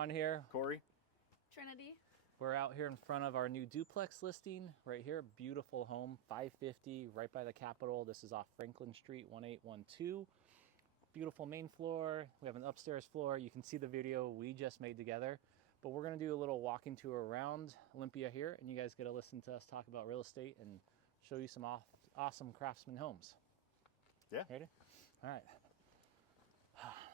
Ron here. Corey. Trinity. We're out here in front of our new duplex listing right here. Beautiful home, 550, right by the Capitol. This is off Franklin Street, 1812. Beautiful main floor. We have an upstairs floor. You can see the video we just made together. But we're going to do a little walking tour around Olympia here, and you guys get to listen to us talk about real estate and show you some awesome craftsman homes. Yeah. Ready? All right.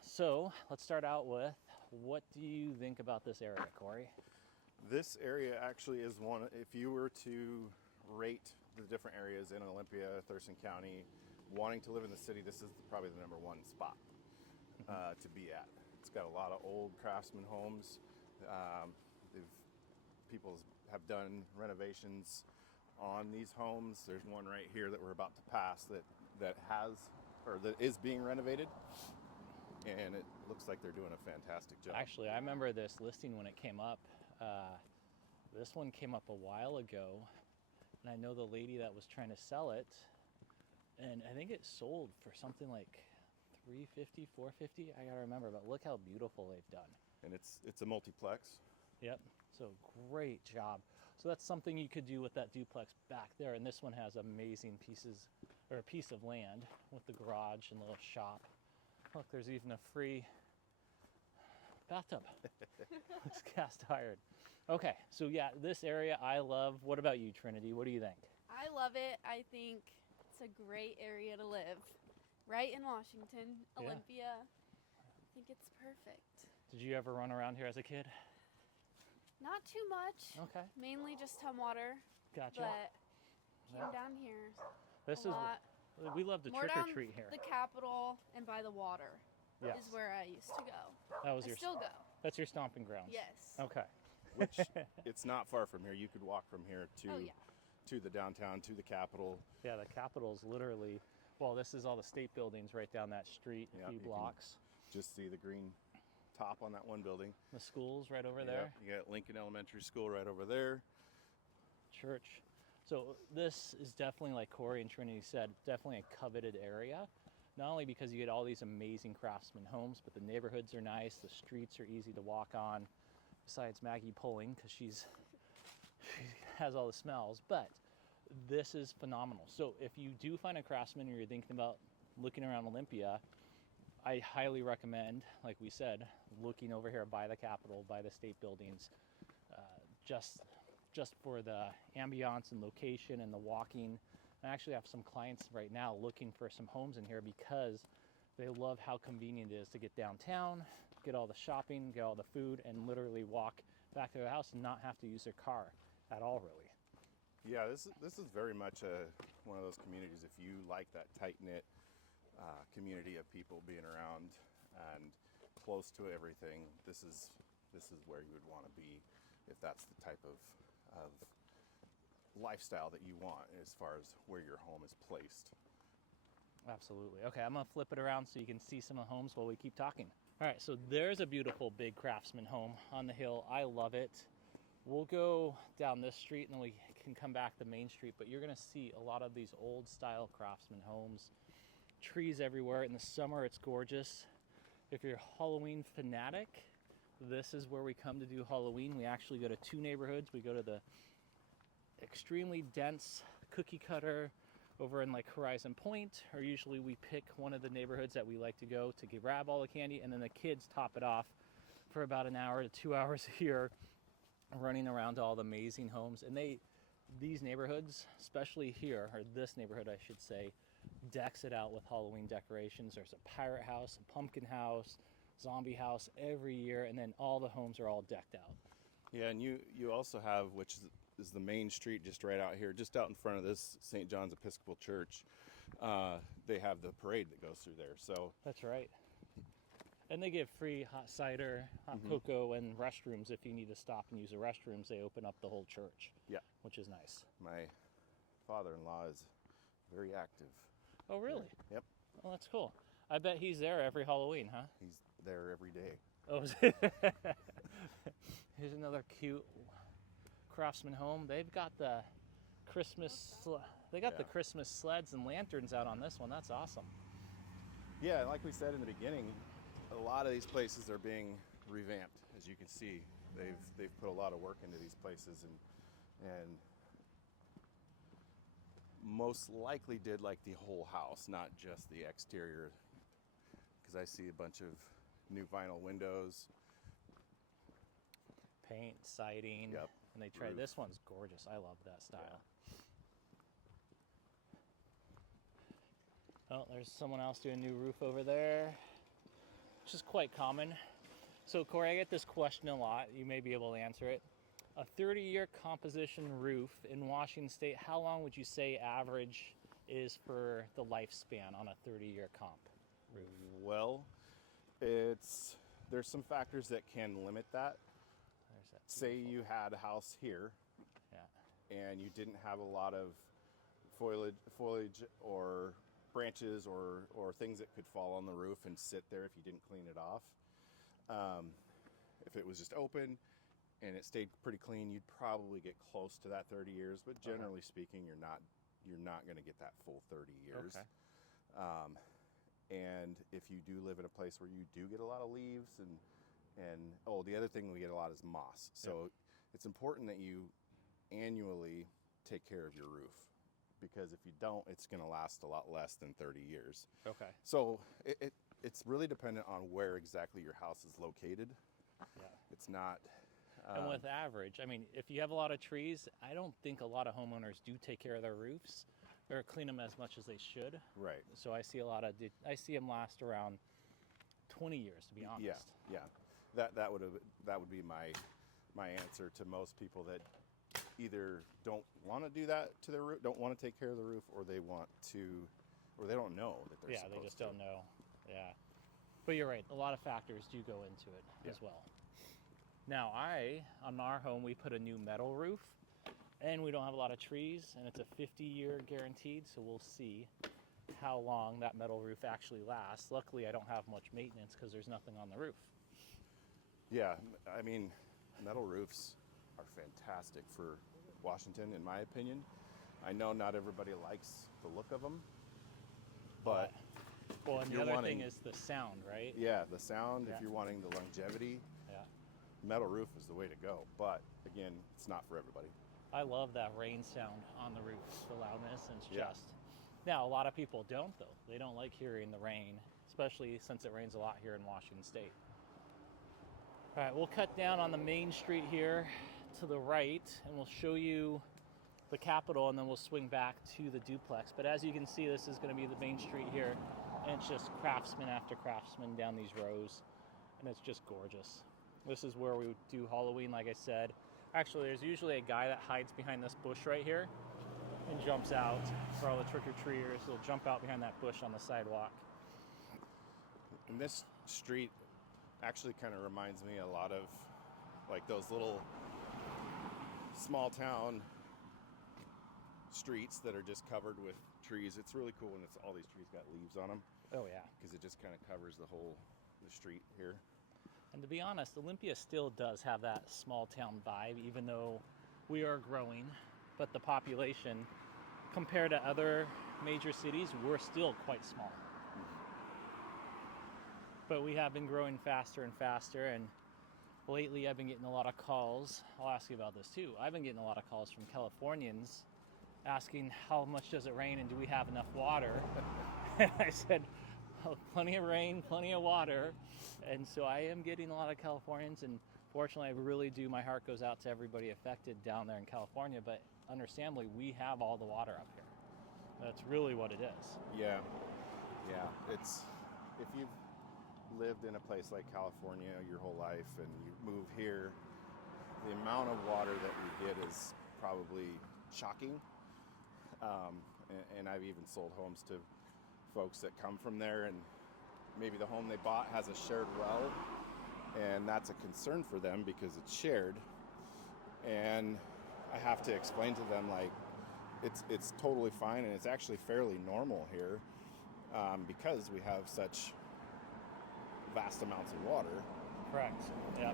So let's start out with, what do you think about this area, Corey? This area actually is one, if you were to rate the different areas in Olympia, Thurston County, wanting to live in the city, this is probably the number one spot to be at. It's got a lot of old craftsman homes. People have done renovations on these homes. There's one right here that we're about to pass that is being renovated, and it looks like they're doing a fantastic job. Actually, I remember this listing when it came up. This one came up a while ago, and I know the lady that was trying to sell it, and I think it sold for something like $350, $450. I gotta remember, but look how beautiful they've done. And it's a multiplex. Yep, so great job. So that's something you could do with that duplex back there, and this one has amazing pieces, or a piece of land with the garage and little shop. Look, there's even a free bathtub. Looks cast iron. Okay, so yeah, this area I love. What about you, Trinity? What do you think? I love it. I think it's a great area to live. Right in Washington, Yeah. Olympia. I think it's perfect. Did you ever run around here as a kid? Not too much. Okay, Mainly just Tumwater. gotcha. But Yeah. came down here This a is, lot. we love to More trick or down treat here. the Capitol and by the water Yes, is where I used to go. that was I your, still go. that's your stomping grounds. Yes. Okay. Which it's not far from here. You could walk from here to Oh, yeah. to the downtown, to the Capitol. Yeah, the Capitol's literally, well, this is all the state buildings right down that street, Yeah, a few you can- blocks. Just see the green top on that one building. The school's right over Yeah, there. you got Lincoln Elementary School right over there. Church. So this is definitely, like Corey and Trinity said, definitely a coveted area. Not only because you get all these amazing craftsman homes, but the neighborhoods are nice, the streets are easy to walk on, besides Maggie pulling because she has all the smells. But this is phenomenal. So if you do find a craftsman or you're thinking about looking around Olympia, I highly recommend, like we said, looking over here by the Capitol, by the state buildings, just for the ambiance and location and the walking. I actually have some clients right now looking for some homes in here because they love how convenient it is to get downtown, get all the shopping, get all the food, and literally walk back to their house and not have to use their car at all, really. Yeah, this is very much one of those communities. If you like that tight-knit community of people being around and close to everything, this is where you would want to be if that's the type of lifestyle that you want as far as where your home is placed. Absolutely. Okay, I'm gonna flip it around so you can see some of the homes while we keep talking. All right, so there's a beautiful big craftsman home on the hill. I love it. We'll go down this street and then we can come back to Main Street, but you're gonna see a lot of these old style craftsman homes. Trees everywhere. In the summer, it's gorgeous. If you're a Halloween fanatic, this is where we come to do Halloween. We actually go to two neighborhoods. We go to the extremely dense cookie cutter over in like Horizon Point, or usually we pick one of the neighborhoods that we like to go to grab all the candy, and then the kids top it off for about an hour to 2 hours here, running around to all the amazing homes. And these neighborhoods, especially here, or this neighborhood I should say, decks it out with Halloween decorations. There's a pirate house, a pumpkin house, zombie house every year, and then all the homes are all decked out. Yeah, and you also have, which is the main street just right out here, just out in front of this St. John's Episcopal Church. They have the parade that goes through there. So That's right. And they give free hot cider, hot cocoa, and restrooms. If you need to stop and use the restrooms, they open up the whole church. Yeah. Which is nice. My father-in-law is very active. Oh, really? Yep. Well, that's cool. I bet he's there every Halloween, huh? He's there every day. Oh, here's another cute craftsman home. They've got the Christmas, the Christmas sleds and lanterns out on this one. That's awesome. Yeah, like we said in the beginning, a lot of these places are being revamped as you can see, they've put a lot of work into these places, and most likely did like the whole house, not just the exterior, because I see a bunch of new vinyl windows. Paint, siding. Yep. And they tried, Roof. this one's gorgeous. I love that style. Oh, there's someone else doing a new roof over there, which is quite common. So Corey, I get this question a lot. You may be able to answer it. A 30-year composition roof in Washington State, how long would you say average is for the lifespan on a 30-year comp roof? Well, there's some factors that can limit that. There's that Say beautiful- you had a house here Yeah. and you didn't have a lot of foliage or branches or things that could fall on the roof and sit there if you didn't clean it off. If it was just open and it stayed pretty clean, you'd probably get close to that 30 years, but generally speaking, you're not going to get that full 30 years. Okay. And if you do live in a place where you do get a lot of leaves and the other thing we get a lot is moss. So it's important that you annually take care of your roof, because if you don't, it's going to last a lot less than 30 years. Okay. So it's really dependent on where exactly your house is located. Yeah. It's not. And with average, I mean, if you have a lot of trees, I don't think a lot of homeowners do take care of their roofs or clean them as much as they should. Right. So I see I see them last around 20 years, to be honest. Yeah. That would be my answer to most people that either don't want to do that to their roof, don't want to take care of the roof, or they don't know that they're supposed to. They just don't know. Yeah. But you're right. A lot of factors do go into it as well. Now, on our home, we put a new metal roof, and we don't have a lot of trees, and it's a 50-year guaranteed, so we'll see how long that metal roof actually lasts. Luckily, I don't have much maintenance because there's nothing on the roof. Yeah, I mean, metal roofs are fantastic for Washington, in my opinion. I know not everybody likes the look of them, but well, and the other thing is the sound, right? Yeah, the sound. Yeah. If you're wanting the longevity, Yeah. metal roof is the way to go. But again, it's not for everybody. I love that rain sound on the roof, the loudness, and it's Yeah. just. Now, a lot of people don't, though. They don't like hearing the rain, especially since it rains a lot here in Washington State. All right, we'll cut down on the main street here to the right, and we'll show you the Capitol, and then we'll swing back to the Duplex. But as you can see, this is going to be the main street here, and it's just craftsman after craftsman down these rows, and it's just gorgeous. This is where we do Halloween, like I said. Actually, there's usually a guy that hides behind this bush right here and jumps out for all the trick-or-treaters. He'll jump out behind that bush on the sidewalk. And this street actually kind of reminds me a lot of like those little small town streets that are just covered with trees. It's really cool when all these trees got leaves on them, Oh, yeah. because it just kind of covers the street here. And to be honest, Olympia still does have that small town vibe, even though we are growing. But the population, compared to other major cities, we're still quite small. But we have been growing faster and faster, and lately I've been getting a lot of calls. I'll ask you about this too. I've been getting a lot of calls from Californians asking how much does it rain and do we have enough water? And I said, oh, plenty of rain, plenty of water. And so I am getting a lot of Californians, and fortunately I really do, my heart goes out to everybody affected down there in California, but understandably we have all the water up here. That's really what it is. Yeah. It's, if you've lived in a place like California your whole life and you move here, the amount of water that we get is probably shocking. And I've even sold homes to folks that come from there, and maybe the home they bought has a shared well, and that's a concern for them because it's shared. And I have to explain to them, like, it's totally fine, and it's actually fairly normal here, because we have such vast amounts of water. Correct. Yeah.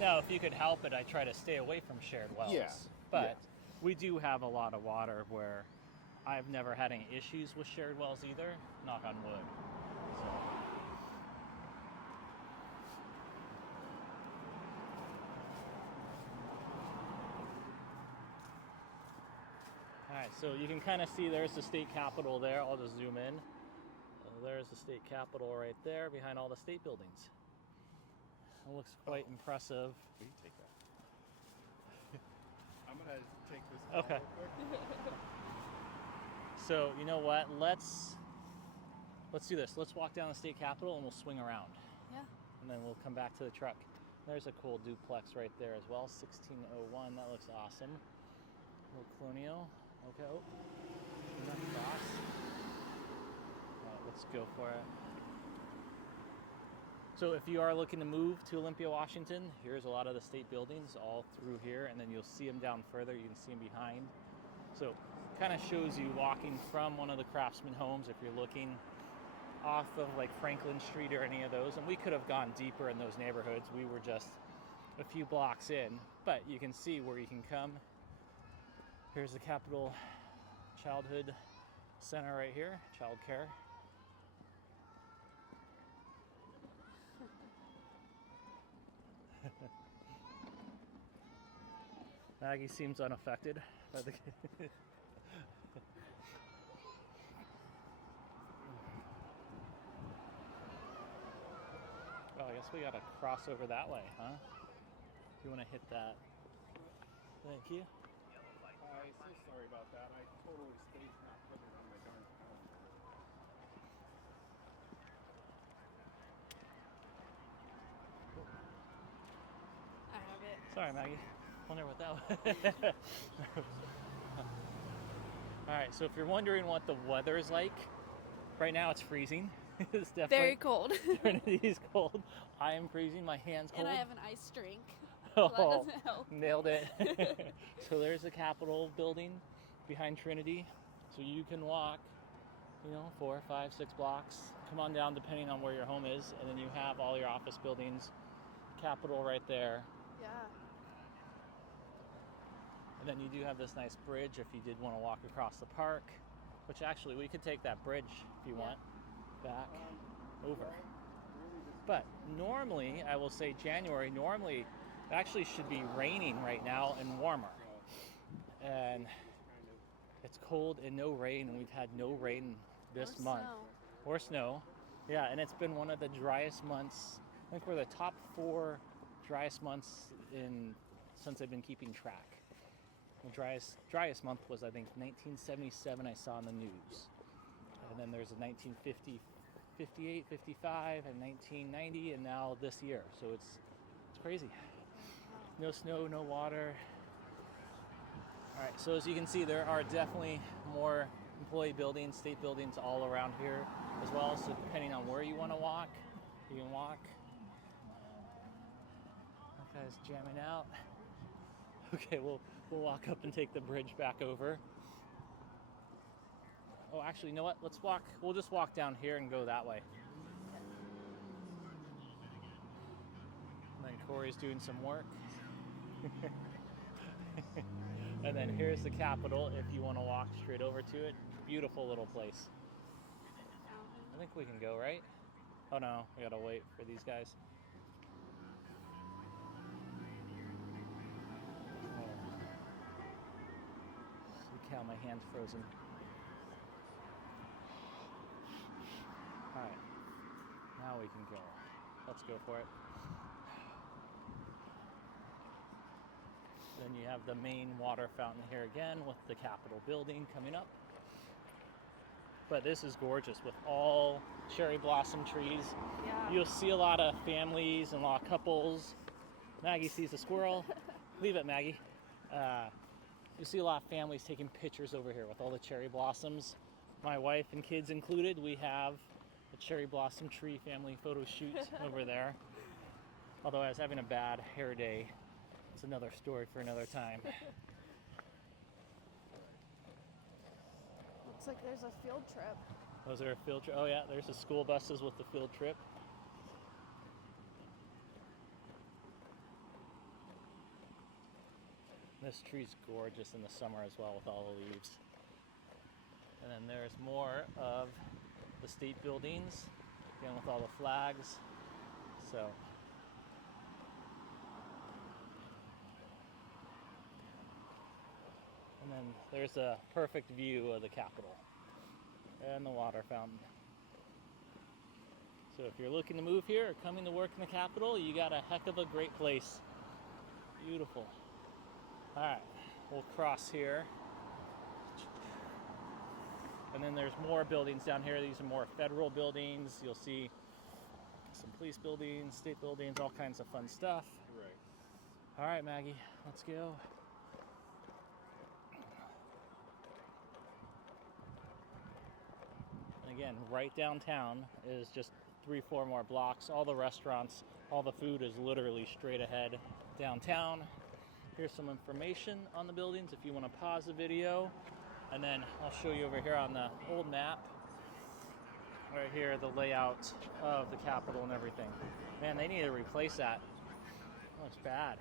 Now, if you could help it, I try to stay away from shared wells. Yeah. But we do have a lot of water where I've never had any issues with shared wells either, knock on wood. So. right, so you can kind of see there's the state capitol there. I'll just zoom in. There's the state capitol right there behind all the state buildings. It looks quite impressive. Will you take that? I'm gonna take this call Okay. real quick. So you know what? Let's do this. Let's walk down the state capitol and we'll swing around. Yeah. And then we'll come back to the truck. There's a cool duplex right there as well, 1601. That looks awesome. Little colonial. Okay. Oh, not cross. All right, let's go for it. So if you are looking to move to Olympia, Washington, here's a lot of the state buildings all through here, and then you'll see them down further. You can see them behind. So kind of shows you walking from one of the Craftsman homes if you're looking off of like Franklin Street or any of those. And we could have gone deeper in those neighborhoods. We were just a few blocks in, but you can see where you can come. Here's the Capital Childhood Center right here, child care. Maggie seems unaffected by the Oh, I guess we gotta cross over that way, huh? If you wanna hit that. Thank you. I'm so sorry about that. I totally spaced not putting it on my darn phone. I have it. Sorry, Maggie. Wonder what that was. All right, so if you're wondering what the weather is like, right now it's freezing. It's definitely Very cold. Trinity's cold. I am freezing. My hands cold. And I have an ice drink. So that Oh, doesn't help. nailed it. So there's the Capitol building behind Trinity. So you can walk, 4, 5, 6 blocks. Come on down depending on where your home is. And then you have all your office buildings. Capitol right there. Yeah. And then you do have this nice bridge if you did want to walk across the park. Which actually, we could take that bridge if you want back over. But normally, I will say January, normally it actually should be raining right now and warmer. And it's cold and no rain, and we've had no rain this Or month. snow. Or snow. Yeah, and it's been one of the driest months. I think we're the top 4 driest months since I've been keeping track. The driest month was, I think, 1977 I saw in the news. And then there's a 1950, 58, 55, and 1990, and now this year. So it's crazy. No snow, no water. All right, so as you can see, there are definitely more employee buildings, state buildings all around here as well. So depending on where you want to walk, you can walk. That guy's jamming out. Okay, we'll walk up and take the bridge back over. Oh, actually, you know what? Let's walk. We'll just walk down here and go that way. And then Corey's doing some work. And then here's the Capitol if you want to walk straight over to it. Beautiful little place. I think we can go, right? Oh no, we gotta wait for these guys. Holy cow, my hand's frozen. Alright, now we can go. Let's go for it. Then you have the main water fountain here again with the Capitol building coming up. But this is gorgeous with all cherry blossom trees. Yeah. You'll see a lot of families and a lot of couples. Maggie sees a squirrel. Leave it, Maggie. You see a lot of families taking pictures over here with all the cherry blossoms. My wife and kids included, we have a cherry blossom tree family photo shoot over there. Although I was having a bad hair day. It's another story for another time. Looks like there's a field trip. Those are a field trip. Oh yeah, there's the school buses with the field trip. This tree's gorgeous in the summer as well with all the leaves. And then there's more of the state buildings, again with all the flags. So and then And there's a perfect view of the Capitol and the water fountain. So if you're looking to move here or coming to work in the Capitol, you got a heck of a great place. Beautiful. All right, we'll cross here. And then there's more buildings down here. These are more federal buildings. You'll see some police buildings, state buildings, all kinds of fun stuff. Right. All right, Maggie, let's go. And again, right downtown is just 3-4 more blocks. All the restaurants, all the food is literally straight ahead downtown. Here's some information on the buildings if you want to pause the video. And then I'll show you over here on the old map, right here, the layout of the Capitol and everything. Man, they need to replace that. Oh, it's bad.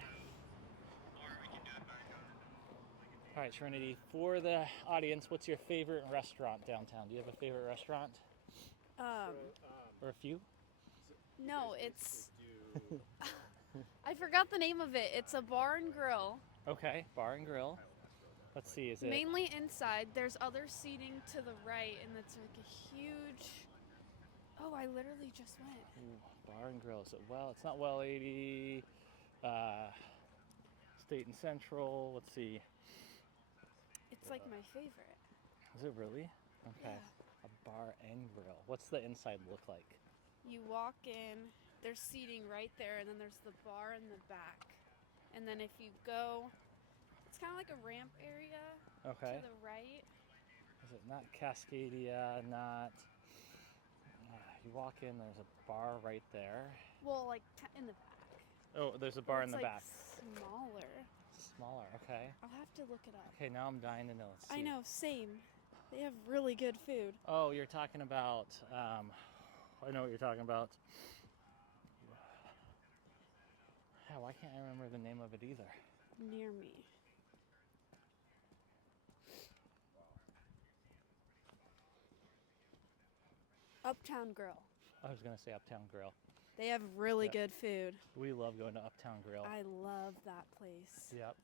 All right, Trinity, for the audience, what's your favorite restaurant downtown? Do you have a favorite restaurant? Or a few? No, it's. I forgot the name of it. It's a bar and grill. Okay, bar and grill. Let's see, is it? Mainly inside. There's other seating to the right, and it's like a huge. Oh, I literally just went. Ooh, bar and grill. Is it it's not Well 80. State and Central. Let's see. It's like my favorite. Is it really? Okay. Yeah. A bar and grill. What's the inside look like? You walk in, there's seating right there, and then there's the bar in the back. And then if you go, it's kind of like a ramp area Okay. to the right. Is it not Cascadia? Not. You walk in, there's a bar right there. Well, like in the back. Oh, there's a bar in It's the like back. Smaller. Smaller, okay. I'll have to look it up. Okay, now I'm dying to know. Let's see. I know, same. They have really good food. Oh, you're talking about, I know what you're talking about. Yeah, why can't I remember the name of it either? Near me. Uptown Grill. I was going to say Uptown Grill. They have really Yep. good food. We love going to Uptown Grill. I love that place. Yep.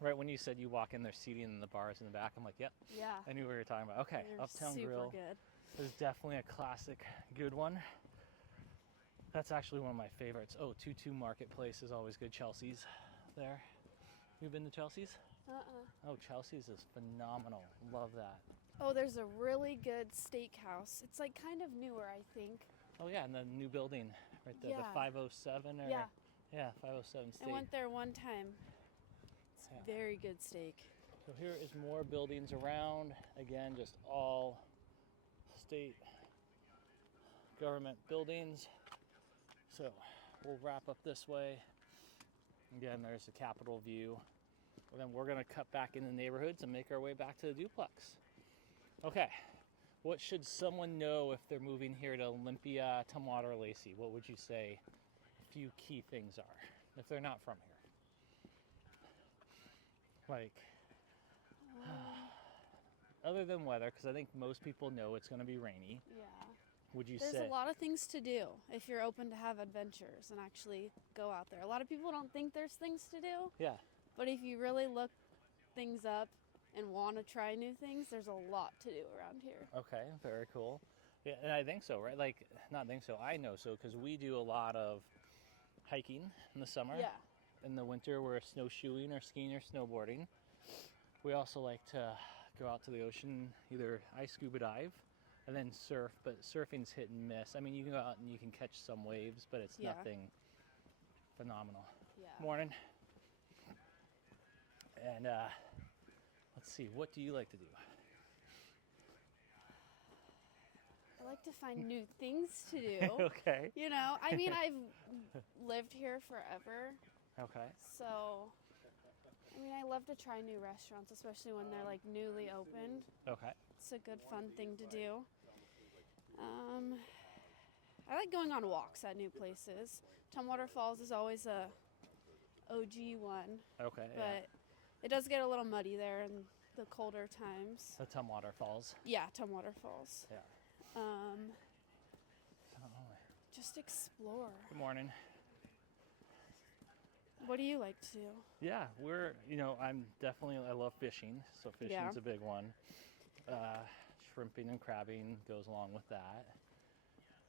Right when you said you walk in, there's seating in the bars in the back. I'm like, yep. Yeah. I knew what you were talking about. Okay, They're Uptown super Grill good. is definitely a classic good one. That's actually one of my favorites. Oh, 22 Marketplace is always good. Chelsea's there. You been to Chelsea's? Oh, Chelsea's is phenomenal. Love that. Oh, there's a really good steakhouse. It's like kind of newer, I think. Oh yeah, and the new building right there, the Yeah. 507 or Yeah. yeah, 507 State. I went there one time. It's Yeah. very good steak. So here is more buildings around. Again, just all state government buildings. So we'll wrap up this way. Again, there's the Capitol view. And then we're gonna cut back in the neighborhoods and make our way back to the duplex. Okay, what should someone know if they're moving here to Olympia, Tumwater, or Lacey? What would you say a few key things are if they're not from here? Like, other than weather, because I think most people know it's gonna be rainy. Yeah. Would you There's say? a lot of things to do if you're open to have adventures and actually go out there. A lot of people don't think there's things to do, Yeah. but if you really look things up and want to try new things, there's a lot to do around here. Okay, very cool. Yeah, and I think so, right? Like, not think so, I know so, because we do a lot of hiking in the summer. Yeah. In the winter, we're snowshoeing or skiing or snowboarding. We also like to go out to the ocean, either I scuba dive and then surf, but surfing's hit and miss. I mean, you can go out and you can catch some waves, but it's Yeah. nothing phenomenal. Yeah. Morning. And let's see, what do you like to do? I like to find new things to do. Okay. You know, I mean, I've lived here forever, Okay. so I mean, I love to try new restaurants, especially when they're like newly opened. Okay. It's a good fun thing to do. I like going on walks at new places. Tumwater Falls is always a OG one, Okay. Yeah. but it does get a little muddy there in the colder times. The Tumwater Falls. Yeah, Tumwater Falls. Yeah. Um, Oh, just explore. good morning. What What do you like to do? Yeah, I love fishing, so fishing's a big one. Shrimping and crabbing goes along with that.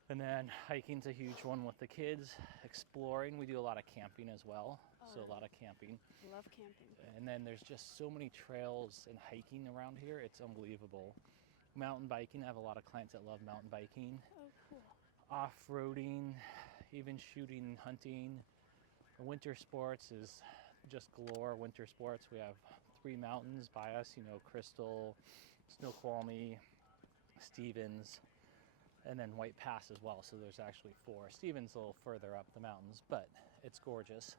And then hiking's a huge one with the kids. Exploring, we do a lot of camping as well, so a lot of camping. Love camping. And then there's just so many trails and hiking around here, it's unbelievable. Mountain biking, I have a lot of clients that love mountain biking. Oh, cool. Off-roading, even shooting and hunting. Winter sports is just galore. Winter sports, we have 3 mountains by us, Crystal, Snoqualmie, Stevens, and then White Pass as well. So there's actually 4. Stevens a little further up the mountains, but it's gorgeous.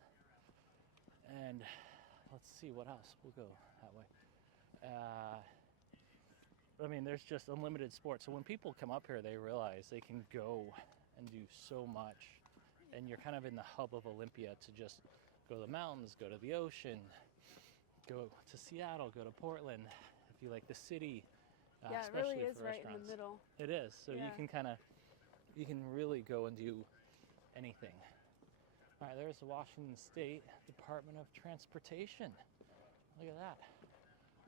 And let's see what else. We'll go that way. There's just unlimited sports. So when people come up here, they realize they can go and do so much. And you're kind of in the hub of Olympia to just go to the mountains, go to the ocean, go to Seattle, go to Portland, if you like the city. Yeah, it especially really is for right in restaurants. the middle. It is. So you can really go and do anything. All right, there's the Washington State Department of Transportation. Look at that.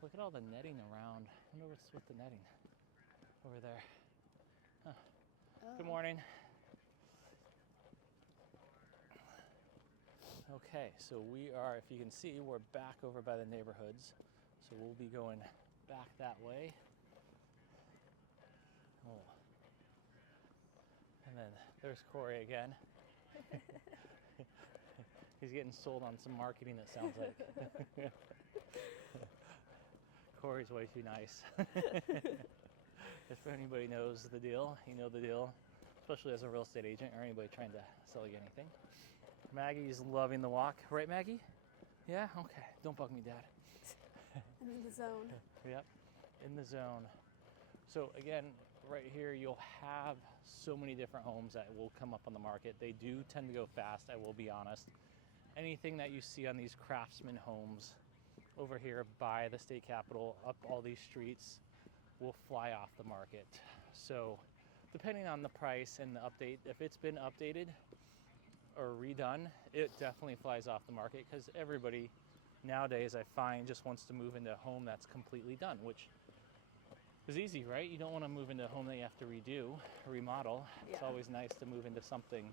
Look at all the netting around. I wonder what's with the netting over there. Huh. Oh. Good morning. Okay, so we are, if you can see, we're back over by the neighborhoods. So we'll be going back that way. Oh. And then there's Corey again. He's getting sold on some marketing, it sounds like. Corey's way too nice. If anybody knows the deal, you know the deal, especially as a real estate agent or anybody trying to sell you anything. Maggie's loving the walk. Right, Maggie? Yeah? Okay. Don't bug me, Dad. I'm in the zone. Yep, in the zone. So again, right here, you'll have so many different homes that will come up on the market. They do tend to go fast, I will be honest. Anything that you see on these craftsman homes over here by the state capitol, up all these streets, will fly off the market. So depending on the price and the update, if it's been updated or redone, it definitely flies off the market because everybody nowadays, I find, just wants to move into a home that's completely done, which is easy, right? You don't want to move into a home that you have to redo, remodel. Yeah. It's always nice to move into something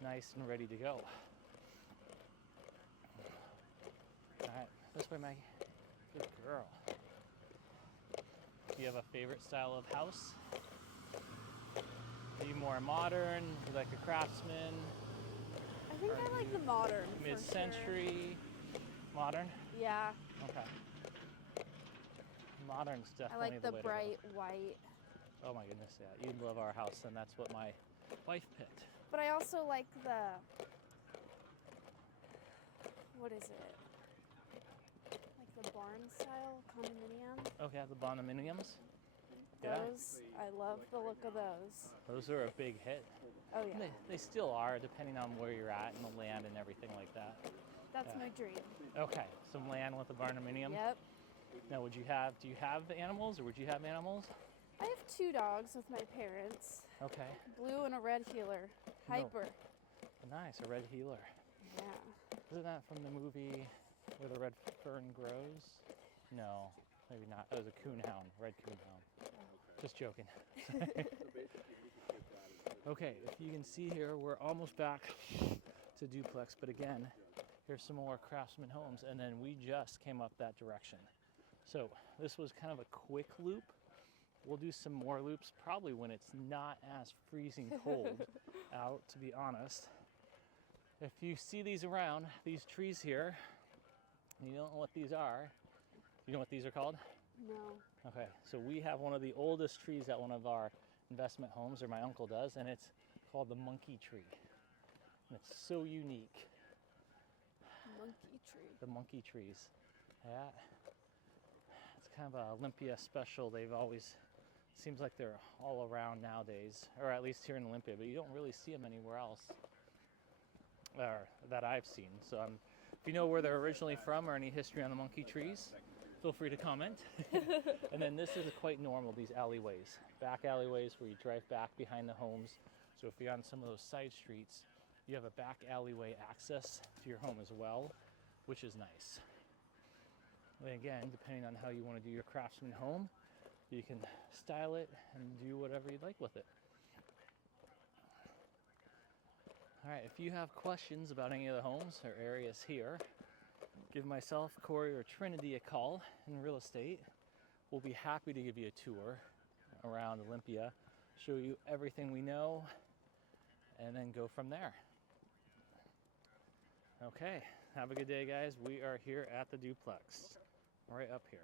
nice and ready to go. All right, this way, Maggie. Good girl. Do you have a favorite style of house? Are you more modern? You like a craftsman? I think I like the modern. Mid-century? Modern? Yeah. Okay. Modern's I definitely like the the way bright to white. go. Oh my goodness, yeah. You'd love our house, and that's what my wife picked. But I also like the, what is it? Like the barn style condominium. Okay, the condominiums? Yeah. Those, I love the look of those. Those are a big hit. Oh yeah. They still are, depending on where you're at and the land and everything like that. That's Yeah. my dream. Okay, some land with a barnuminium. Yep. Now, do you have animals, or would you have animals? I have 2 dogs with my parents. Okay, Blue and a red heeler. Hyper. nice, a red heeler. Yeah. Isn't that from the movie where the red fern grows? No, maybe not. It was a coonhound, red coonhound. Just joking. Okay, if you can see here, we're almost back to Duplex, but again, here's some more craftsman homes, and then we just came up that direction. So this was kind of a quick loop. We'll do some more loops probably when it's not as freezing cold out, to be honest. If you see these around, these trees here, and you don't know what these are, you know what these are called? No. Okay, so we have one of the oldest trees at one of our investment homes, or my uncle does, and it's called the monkey tree. And it's so unique. Monkey tree. The monkey trees. Yeah. It's kind of a Olympia special. They've always, seems like they're all around nowadays, or at least here in Olympia, but you don't really see them anywhere else or that I've seen. So if you know where they're originally from or any history on the monkey trees, feel free to comment. And then this is quite normal, these alleyways. Back alleyways where you drive back behind the homes. So if you're on some of those side streets, You have a back alleyway access to your home as well, which is nice. And again, depending on how you want to do your craftsman home, you can style it and do whatever you'd like with it. All right, if you have questions about any of the homes or areas here, give myself, Corey, or Trinity a call in real estate. We'll be happy to give you a tour around Olympia, show you everything we know, and then go from there. Okay, have a good day, guys. We are here at the Duplex, right up here.